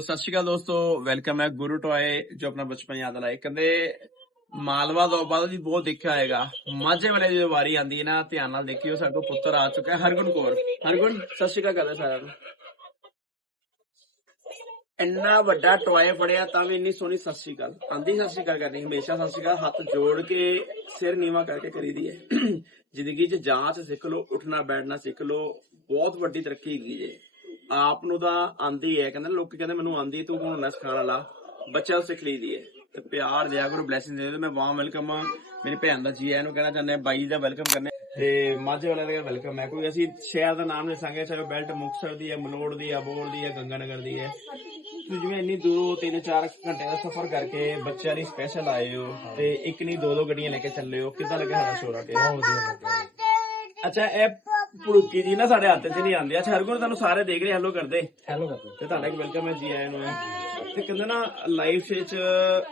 ਸਤਿ ਸ਼੍ਰੀ ਅਕਾਲ ਦੋਸਤੋ, ਵੈਲਕਮ ਹੈ ਗੁਰੂ ਟੋਏ, ਜੋ ਆਪਣਾ ਬਚਪਨ ਯਾਦ ਲਾਏ। ਕਹਿੰਦੇ, ਮਾਲਵਾ ਤੋਂ ਬਾਅਦ ਵੀ ਬਹੁਤ ਦੇਖਿਆ ਹੋਏਗਾ। ਮਾਝੇ ਵਾਲੇ ਦੀ ਵਾਰੀ ਆਂਦੀ ਹੈ ਨਾ, ਧਿਆਨ ਨਾਲ ਦੇਖਿਓ, ਸਾਡੇ ਕੋਲ ਪੁੱਤਰ ਆ ਚੁੱਕਾ ਹੈ, ਹਰਗੁਣ ਕੌਰ। ਹਰਗੁਣ, ਸਤਿ ਸ਼੍ਰੀ ਅਕਾਲ ਕਰਦੇ ਸਾਰਿਆਂ ਨੂੰ। ਇੰਨਾ ਵੱਡਾ ਟੋਏ ਫੜਿਆ, ਤਾਂ ਵੀ ਇੰਨੀ ਸੋਹਣੀ ਸਤਿ ਸ਼੍ਰੀ ਅਕਾਲ। ਆਂਦੀ ਸਤਿ ਸ਼੍ਰੀ ਅਕਾਲ ਕਰਨੀ, ਹਮੇਸ਼ਾ ਸਤਿ ਸ਼੍ਰੀ ਅਕਾਲ, ਹੱਥ ਜੋੜ ਕੇ ਸਿਰ ਨੀਵਾ ਕਰਕੇ ਕਰੀਦੀ ਹੈ। ਜ਼ਿੰਦਗੀ 'ਚ ਜਾਂਚ ਸਿੱਖ ਲਓ, ਉੱਠਣਾ, ਬੈਠਣਾ ਸਿੱਖ ਲਓ, ਬਹੁਤ ਵੱਡੀ ਤਰੱਕੀ ਹੈਗੀ ਜੇ। ਆਪ ਨੂੰ ਤਾਂ ਆਂਦੀ ਹੈ ਕਹਿੰਦੇ ਲੋਕੀ ਕਹਿੰਦੇ ਮੈਨੂੰ ਆਂਦੀ ਤੂੰ ਹੁਣ ਨਾ ਸਿਖਾਉਣ ਵਾਲਾ? ਬੱਚਾ ਸਿੱਖ ਲਈਦੀ ਹੈ ਤੇ ਪਿਆਰ ਦਿਆ ਕਰੋ ਬਲੇਸਿੰਗ ਦੇ ਦਿਓ ਮੈਂ ਵਾਮ ਵੈਲਕਮ ਮੇਰੀ ਭੈਣ ਦਾ ਜੀ ਆਇਆਂ ਨੂੰ ਕਹਿਣਾ ਚਾਹੁੰਦੇ ਬਾਈ ਦਾ ਵੈਲਕਮ ਕਰਨੇ। ਤੇ ਮਾਝੇ ਵਾਲੇ ਦਾ ਵੈਲਕਮ ਹੈ ਕੋਈ ਅਸੀਂ ਸ਼ਹਿਰ ਦਾ ਨਾਮ ਨਹੀਂ ਸੰਗੇ ਚਾਹੇ ਬੈਲਟ ਮੁਕਤਸਰ ਦੀ ਹੈ ਮਲੋੜ ਦੀ ਹੈ ਅਬੋਰ ਦੀ ਹੈ ਗੰਗਾਨਗਰ ਦੀ ਹੈ ਤੁਸੀਂ ਜਿਵੇਂ ਇੰਨੀ ਦੂਰੋਂ 3-4 ਘੰਟੇ ਦਾ ਸਫ਼ਰ ਕਰਕੇ ਬੱਚਿਆਂ ਲਈ ਸਪੈਸ਼ਲ ਆਏ ਹੋ ਤੇ ਇੱਕ ਨਹੀਂ ਦੋ ਦੋ ਗੱਡੀਆਂ ਲੈ ਕੇ ਚੱਲੇ ਹੋ ਕਿੱਦਾਂ ਲੱਗਿਆ ਸਾਡਾ ਸ਼ੋਰ ਕੇ ਅੱਛਾ ਇਹ ਪੁੜੂਕੀ ਜੀ ਨਾ ਸਾਡੇ ਹੱਥ 'ਚ ਨਹੀਂ ਆਉਂਦੀ। ਅੱਛਾ ਹਰਗੁਣ ਤੁਹਾਨੂੰ ਸਾਰੇ ਦੇਖ ਰਹੇ ਹੈਲੋ ਕਰਦੇ। ਹੈਲੋ ਕਰਦੇ। ਤੇ ਤੁਹਾਡਾ ਇੱਕ ਵੈਲਕਮ ਹੈ ਜੀ ਆਇਆਂ ਨੂੰ। ਤੇ ਕਹਿੰਦੇ ਨਾ ਲਾਈਫ ਵਿੱਚ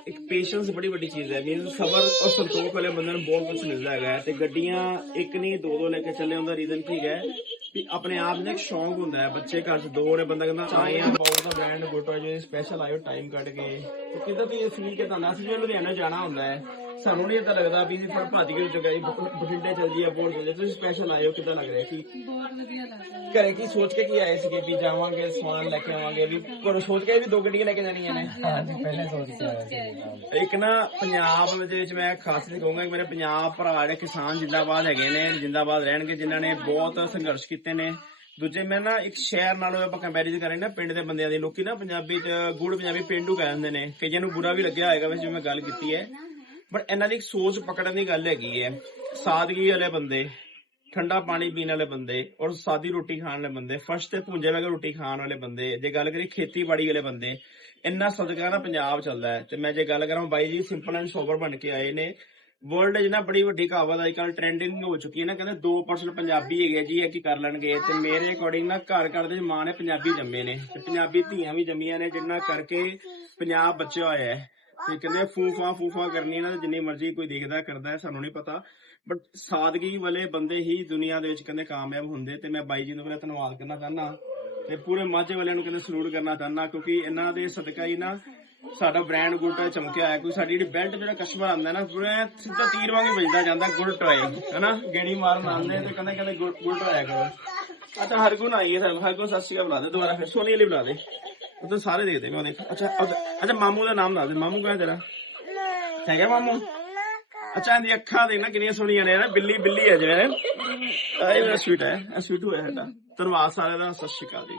ਇੱਕ ਪੇਸ਼ੈਂਸ ਬੜੀ ਵੱਡੀ ਚੀਜ਼ ਹੈ। ਮੀਨਸ ਸਬਰ ਔਰ ਸੰਤੋਖ ਵਾਲੇ ਬੰਦੇ ਨੂੰ ਬਹੁਤ ਕੁਝ ਮਿਲਦਾ ਹੈਗਾ ਤੇ ਗੱਡੀਆਂ ਇੱਕ ਨਹੀਂ ਦੋ ਦੋ ਲੈ ਕੇ ਚੱਲੇ ਉਹਦਾ ਰੀਜ਼ਨ ਕੀ ਹੈ ਵੀ ਆਪਣੇ ਆਪ ਦਾ ਇੱਕ ਸ਼ੌਂਕ ਹੁੰਦਾ ਹੈ। ਬੱਚੇ ਘਰ 'ਚ ਦੋ ਨੇ ਬੰਦਾ ਕਹਿੰਦਾ ਆਏ ਆ ਬਾਉ ਦਾ ਬ੍ਰਾਂਡ ਗੁੱਟਾ ਜੀ ਸਪੈਸ਼ਲ ਆਇਓ ਟਾਈਮ ਕੱਢ ਕੇ। ਤੇ ਕਿਦਾਂ ਤੁਸੀਂ ਫੀਲ ਕੀਤਾ ਨਾ ਅਸੀਂ ਜੇ ਲੁਧਿਆਣਾ ਜਾਣਾ ਹੁੰਦਾ ਹੈ। ਸਾਨੂੰ ਨਹੀਂ ਇਦਾਂ ਲੱਗਦਾ ਵੀ ਫੜ ਭੱਜ ਕੇ ਜਗ੍ਹਾ ਬਠਿੰਡੇ ਚੱਲ ਜੀ ਬੋਲ ਚੱਲ ਜੀ ਤੁਸੀਂ ਸਪੈਸ਼ਲ ਆਇਓ ਕਿਦਾਂ ਲੱਗ ਰਿਹਾ ਕੀ ਬਹੁਤ ਵਧੀਆ ਲੱਗਦਾ ਹੈ ਘਰੇ ਕੀ ਸੋਚ ਕੇ ਕੀ ਆਏ ਸੀਗੇ ਵੀ ਜਾਵਾਂਗੇ ਸਮਾਨ ਲੈ ਕੇ ਆਵਾਂਗੇ ਵੀ ਘਰੋਂ ਸੋਚ ਕੇ ਵੀ ਦੋ ਗੱਡੀਆਂ ਲੈ ਕੇ ਜਾਣੀਆਂ ਨੇ? ਹਾਂਜੀ ਪਹਿਲੇ ਸੋਚ ਕੇ ਆਇਆ ਸੀ। ਇੱਕ ਨਾ ਪੰਜਾਬ ਦੇ ਵਿੱਚ ਮੈਂ ਖਾਸ ਨਹੀਂ ਕਹੂੰਗਾ ਕਿ ਮੇਰੇ ਪੰਜਾਬ ਭਰਾ ਜਿਹੜੇ ਕਿਸਾਨ ਜਿੰਦਾਬਾਦ ਹੈਗੇ ਨੇ ਜਿੰਦਾਬਾਦ ਰਹਿਣਗੇ ਜਿਨ੍ਹਾਂ ਨੇ ਬਹੁਤ ਸੰਘਰਸ਼ ਕੀਤੇ ਨੇ। ਦੂਜੇ ਮੈਂ ਨਾ ਇੱਕ ਸ਼ਹਿਰ ਨਾਲੋਂ ਆਪਾਂ ਕੰਪੈਰੀਜ਼ਨ ਕਰਾਂ ਨਾ ਪਿੰਡ ਦੇ ਬੰਦਿਆਂ ਦੀ। ਲੋਕੀ ਨਾ ਪੰਜਾਬੀ ਚ ਗੂੜ ਪੰਜਾਬੀ ਪਿੰਡੂ ਕਹਿ ਦਿੰਦੇ ਨੇ। ਕਈਆਂ ਨੂੰ ਬੁਰਾ ਵੀ ਲੱਗਿਆ ਹੋਏਗਾ ਵੈਸੇ ਜਿਵੇਂ ਮੈਂ ਗੱਲ ਕੀਤੀ ਹੈ। ਬਟ ਇਹਨਾਂ ਦੀ ਸੋਚ ਪਕੜਨ ਦੀ ਗੱਲ ਹੈਗੀ ਹੈ। ਸਾਦਗੀ ਵਾਲੇ ਬੰਦੇ, ਠੰਡਾ ਪਾਣੀ ਪੀਣ ਵਾਲੇ ਬੰਦੇ ਔਰ ਸਾਦੀ ਰੋਟੀ ਖਾਣ ਵਾਲੇ ਬੰਦੇ, ਫਰਸ਼ ਤੇ ਭੁੰਜੇ ਵਗੇ ਰੋਟੀ ਖਾਣ ਵਾਲੇ ਬੰਦੇ, ਜੇ ਗੱਲ ਕਰੀ ਖੇਤੀਬਾੜੀ ਵਾਲੇ ਬੰਦੇ, ਇੰਨਾ ਸਦਕਾ ਨਾ ਪੰਜਾਬ ਚੱਲਦਾ ਹੈ। ਤੇ ਮੈਂ ਜੇ ਗੱਲ ਕਰਾਂ, ਬਾਈ ਜੀ ਸਿੰਪਲ ਐਂਡ ਸੋਬਰ ਬਣ ਕੇ ਆਏ ਨੇ। ਵਰਲਡ 'ਚ ਨਾ ਬੜੀ ਵੱਡੀ ਕਹਾਵਤ ਅੱਜ ਕੱਲ ਟ੍ਰੈਂਡਿੰਗ ਹੋ ਚੁੱਕੀ ਹੈ ਨਾ, ਕਹਿੰਦੇ 2% ਪੰਜਾਬੀ ਹੈਗੇ ਆ ਜੀ, ਇਹ ਕੀ ਕਰ ਲੈਣਗੇ? ਤੇ ਮੇਰੇ ਅਕੋਰਡਿੰਗ ਨਾ ਘਰ ਘਰ ਦੇ ਮਾਂ ਨੇ ਪੰਜਾਬੀ ਜੰਮੇ ਨੇ। ਤੇ ਪੰਜਾਬੀ ਧੀਆਂ ਵੀ ਜੰਮੀਆਂ ਨੇ, ਜਿੰਨਾ ਕਰਕੇ ਪੰਜਾਬ ਬਚਿਆ ਹੋਇਆ ਹੈ। ਤੇ ਕਹਿੰਦੇ ਫੂਫਾ ਫੂਫਾ ਕਰਨੀ ਇਹਨਾਂ ਦੇ ਜਿੰਨੀ ਮਰਜ਼ੀ ਕੋਈ ਦੇਖਦਾ, ਕਰਦਾ ਸਾਨੂੰ ਨਹੀਂ ਪਤਾ। ਬਟ ਸਾਦਗੀ ਵਾਲੇ ਬੰਦੇ ਹੀ ਦੁਨੀਆ ਦੇ ਵਿੱਚ ਕਹਿੰਦੇ ਕਾਮਯਾਬ ਹੁੰਦੇ, ਤੇ ਮੈਂ ਬਾਈ ਜੀ ਨੂੰ ਪਹਿਲਾਂ ਧੰਨਵਾਦ ਕਰਨਾ ਚਾਹੁੰਦਾ। ਤੇ ਪੂਰੇ ਮਾਝੇ ਵਾਲਿਆਂ ਨੂੰ ਕਹਿੰਦੇ ਸਲੂਟ ਕਰਨਾ ਚਾਹੁੰਦਾ, ਕਿਉਂਕਿ ਇਹਨਾਂ ਦੇ ਸਦਕਾ ਹੀ ਨਾ ਸਾਡਾ ਬ੍ਰਾਂਡ ਗੁੱਟ ਚਮਕਿਆ ਹੈ ਕੋਈ ਸਾਡੀ ਜਿਹੜੀ ਬੈਲਟ ਜਿਹੜਾ ਕਸਟਮਰ ਆਉਂਦਾ ਨਾ, ਪੂਰਾ ਸਿੱਧਾ ਤੀਰ ਵਾਂਗ ਹੀ ਵੱਜਦਾ ਜਾਂਦਾ ਗੁੱਟ ਟੋਏ ਹਨਾ? ਗੇੜੀ ਮਾਰਨ ਆਉਂਦੇ ਤੇ ਕਹਿੰਦੇ ਕਹਿੰਦੇ ਗੁੱਟ ਗੁੱਟ ਆਇਆ ਕਰੋ। ਅੱਛਾ, ਹਰਗੁਣ ਆਈਏ ਹੈ ਹਰਗੁਣ ਸਤਿ ਸ਼੍ਰੀ ਅਕਾਲ, ਬੁਲਾ ਦੇ, ਦੁਬਾਰਾ ਫਿਰ ਸੋਨੀ ਵਾਲੀ ਬੁਲਾ ਦੇ। ਉਹ ਸਾਰੇ ਦੇਖਦੇ ਮੈਂ ਦੇਖ। ਅੱਛਾ ਅੱਛਾ ਅੱਛਾ, ਮਾਮੂ ਦਾ ਨਾਮ ਦੱਸ ਦੇ। ਮਾਮੂ ਕਿਹੜਾ ਤੇਰਾ? ਹੈਗਾ ਮਾਮੂ? ਅੱਛਾ, ਇਹਦੀ ਅੱਖਾਂ ਦੇ ਨਾ ਕਿੰਨੀਆਂ ਸੋਹਣੀਆਂ ਨੇ। ਨਾ ਬਿੱਲੀ ਬਿੱਲੀ ਹੈ ਜਿਵੇਂ ਇਹ ਮੇਰਾ ਸਵੀਟ ਹੈ। ਇਹ ਸਵੀਟ ਹੋਇਆ ਸਾਡਾ। ਧੰਨਵਾਦ ਸਾਰਿਆਂ ਦਾ। ਸਤਿ ਸ਼੍ਰੀ ਅਕਾਲ ਜੀ।